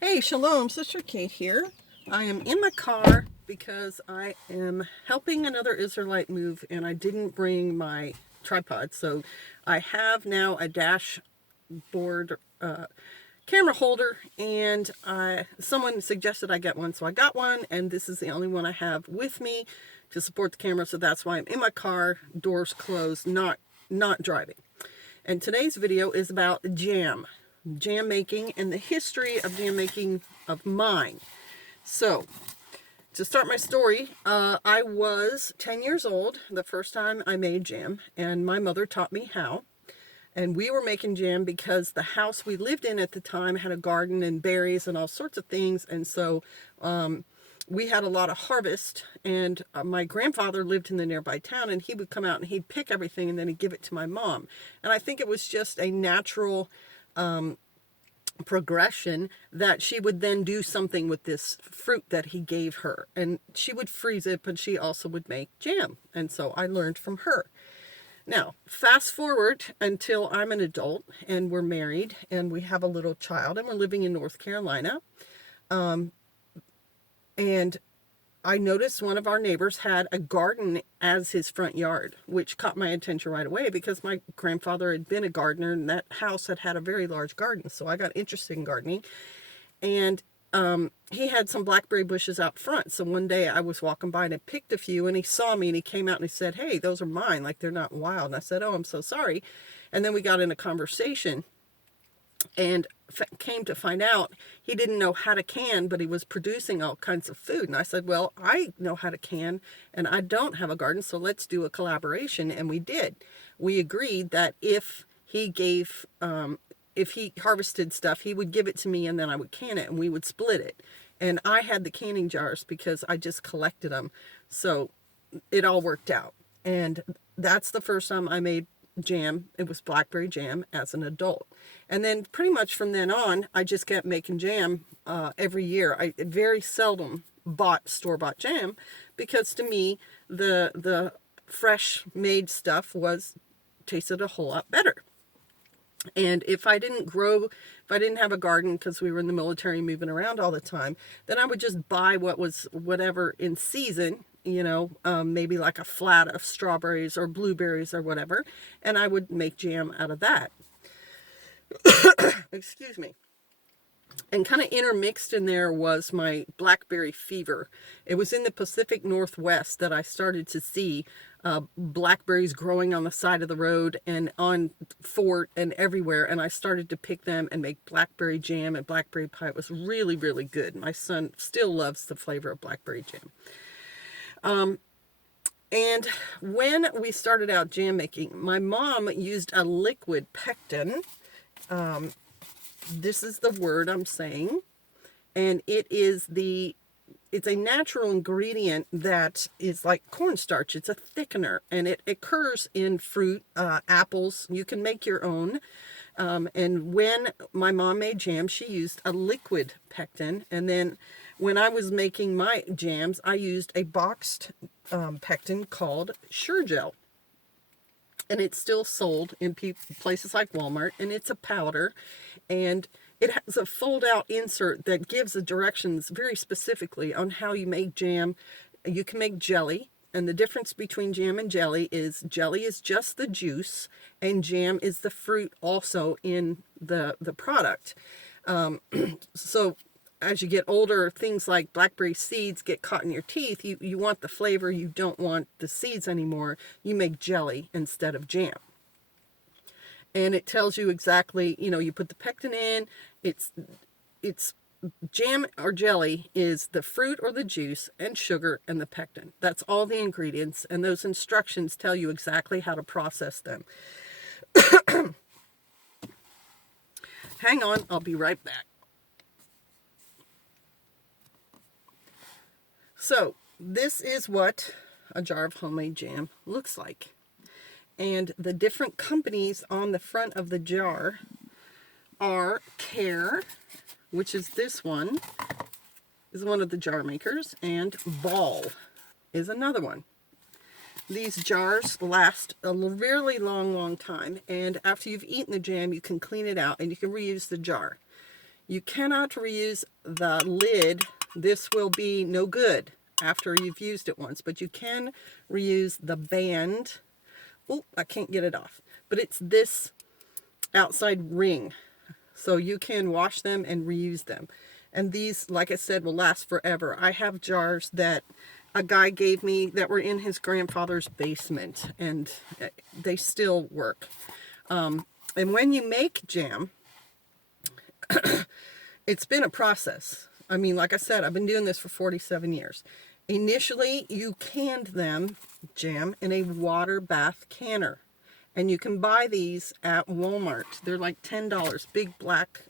Hey, Shalom, Sister Kate here. I am in my car because I am helping another Israelite move and I didn't bring my tripod. So I have now a dashboard camera holder and someone suggested I get one. So I got one and this is the only one I have with me to support the camera. So that's why I'm in my car, doors closed, not driving. And today's video is about jam making and the history of jam making of mine. So, to start my story, I was 10 years old the first time I made jam, and my mother taught me how. And we were making jam because the house we lived in at the time had a garden and berries and all sorts of things, and so we had a lot of harvest, and my grandfather lived in the nearby town, and he would come out and he'd pick everything and then he'd give it to my mom. And I think it was just a natural progression that she would then do something with this fruit that he gave her, and she would freeze it, but she also would make jam, and so I learned from her. Now fast forward until I'm an adult and we're married and we have a little child and we're living in North Carolina, and I noticed one of our neighbors had a garden as his front yard, which caught my attention right away because my grandfather had been a gardener and that house had a very large garden. So I got interested in gardening, and he had some blackberry bushes out front. So one day I was walking by and I picked a few, and he saw me and he came out and he said, "Hey, those are mine. Like, they're not wild." And I said, "Oh, I'm so sorry." And then we got in a conversation, and came to find out he didn't know how to can, but he was producing all kinds of food. And I said, "Well, I know how to can and I don't have a garden, so let's do a collaboration." And we did. We agreed that if he harvested stuff, he would give it to me and then I would can it and we would split it. And I had the canning jars because I just collected them. So it all worked out. And that's the first time I made jam. It was blackberry jam as an adult. And then pretty much from then on, I just kept making jam every year. I very seldom bought store-bought jam because to me, the fresh made stuff tasted a whole lot better. And if I didn't have a garden because we were in the military moving around all the time, then I would just buy whatever in season, maybe like a flat of strawberries or blueberries or whatever, and I would make jam out of that. Excuse me. And kind of intermixed in there was my blackberry fever. It was in the Pacific Northwest that I started to see blackberries growing on the side of the road and on fort and everywhere. And I started to pick them and make blackberry jam and blackberry pie. It was really, really good. My son still loves the flavor of blackberry jam. And when we started out jam making, my mom used a liquid pectin. This is the word I'm saying, and it's a natural ingredient that is like cornstarch. It's a thickener, and it occurs in fruit, apples. You can make your own. And when my mom made jam, she used a liquid pectin. And then when I was making my jams, I used a boxed pectin called Sure Gel. And it's still sold in places like Walmart, and it's a powder, and it has a fold-out insert that gives the directions very specifically on how you make jam. You can make jelly, and the difference between jam and jelly is just the juice, and jam is the fruit also in the product. So as you get older, things like blackberry seeds get caught in your teeth. You want the flavor, you don't want the seeds anymore. You make jelly instead of jam. And it tells you exactly, you put the pectin in, it's jam or jelly is the fruit or the juice and sugar and the pectin. That's all the ingredients, and those instructions tell you exactly how to process them. Hang on, I'll be right back. So this is what a jar of homemade jam looks like. And the different companies on the front of the jar are Care, which is this one, is one of the jar makers, and Ball is another one. These jars last a really long time, and after you've eaten the jam, you can clean it out and you can reuse the jar. You cannot reuse the lid. This will be no good after you've used it once, but you can reuse the band. Oh, I can't get it off. But it's this outside ring. So you can wash them and reuse them. And these, like I said, will last forever. I have jars that a guy gave me that were in his grandfather's basement, and they still work. And when you make jam, it's been a process. I mean, like I said, I've been doing this for 47 years. Initially, you canned them, jam, in a water bath canner. And you can buy these at Walmart. They're like $10, big black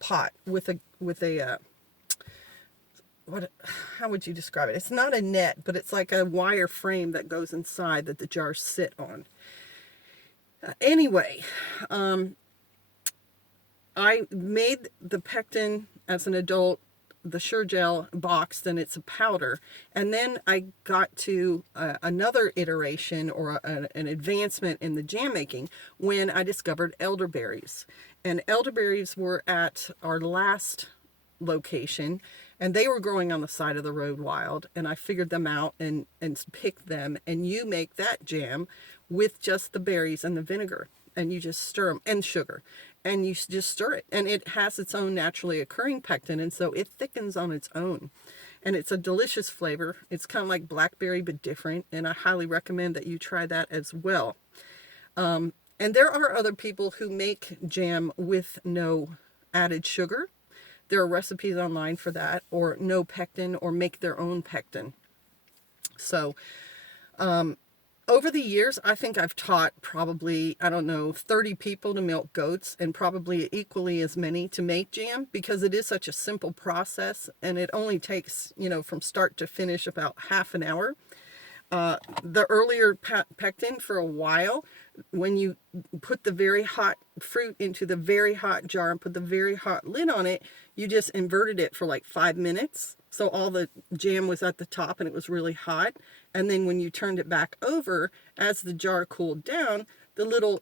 pot with a how would you describe it? It's not a net, but it's like a wire frame that goes inside that the jars sit on. Anyway, I made the pectin as an adult, the Sure Gel box, then it's a powder. And then I got to another iteration or an advancement in the jam making when I discovered elderberries. And elderberries were at our last location, and they were growing on the side of the road wild, and I figured them out and picked them. And you make that jam with just the berries and the vinegar, and you just stir them, and sugar, and you just stir it, and it has its own naturally occurring pectin, and so it thickens on its own, and it's a delicious flavor. It's kind of like blackberry but different, and I highly recommend that you try that as well. And there are other people who make jam with no added sugar. There are recipes online for that, or no pectin, or make their own pectin. So over the years, I think I've taught probably, I don't know, 30 people to milk goats, and probably equally as many to make jam, because it is such a simple process, and it only takes, you know, from start to finish about half an hour. The earlier pectin, for a while, when you put the very hot fruit into the very hot jar and put the very hot lid on it, you just inverted it for like 5 minutes. So all the jam was at the top and it was really hot. And then when you turned it back over, as the jar cooled down, the little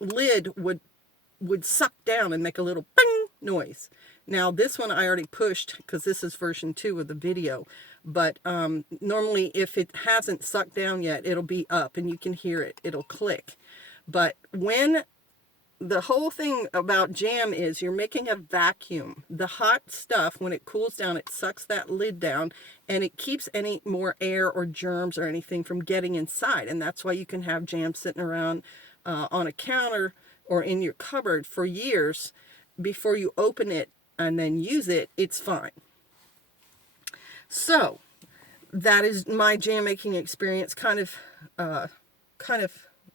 lid would suck down and make a little bing noise. Now this one I already pushed because this is version 2 of the video. But normally if it hasn't sucked down yet, it'll be up and you can hear it. It'll click. But when the whole thing about jam is you're making a vacuum. The hot stuff, when it cools down, it sucks that lid down and it keeps any more air or germs or anything from getting inside. And that's why you can have jam sitting around on a counter or in your cupboard for years before you open it and then use it. It's fine. So that is my jam making experience, kind of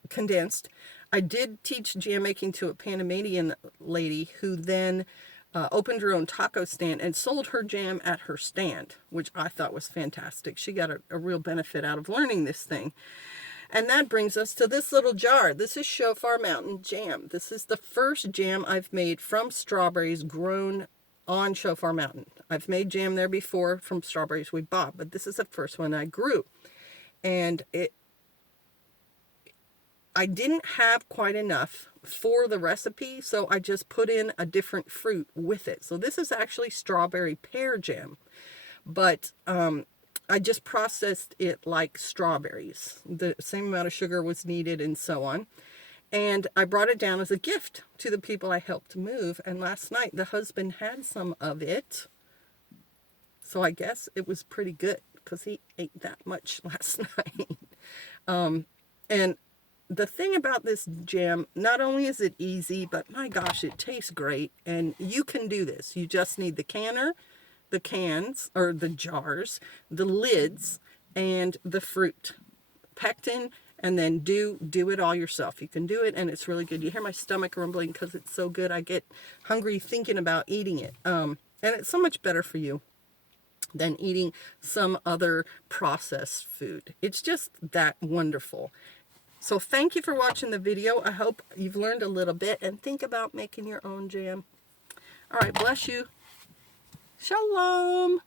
condensed. I did teach jam making to a Panamanian lady who then opened her own taco stand and sold her jam at her stand, which I thought was fantastic. She got a real benefit out of learning this thing. And that brings us to this little jar. This is Shofar Mountain jam. This is the first jam I've made from strawberries grown on Shofar Mountain. I've made jam there before from strawberries we bought, but this is the first one I grew. And I didn't have quite enough for the recipe, so I just put in a different fruit with it. So this is actually strawberry pear jam, but I just processed it like strawberries. The same amount of sugar was needed and so on. And I brought it down as a gift to the people I helped move. And last night, the husband had some of it. So I guess it was pretty good because he ate that much last night. And the thing about this jam, not only is it easy, but my gosh, it tastes great. And you can do this. You just need the canner, the cans, or the jars, the lids, and the fruit. Pectin, and then do it all yourself. You can do it, and it's really good. You hear my stomach rumbling because it's so good. I get hungry thinking about eating it. And it's so much better for you than eating some other processed food. It's just that wonderful. So thank you for watching the video. I hope you've learned a little bit, and think about making your own jam. All right, bless you. Shalom.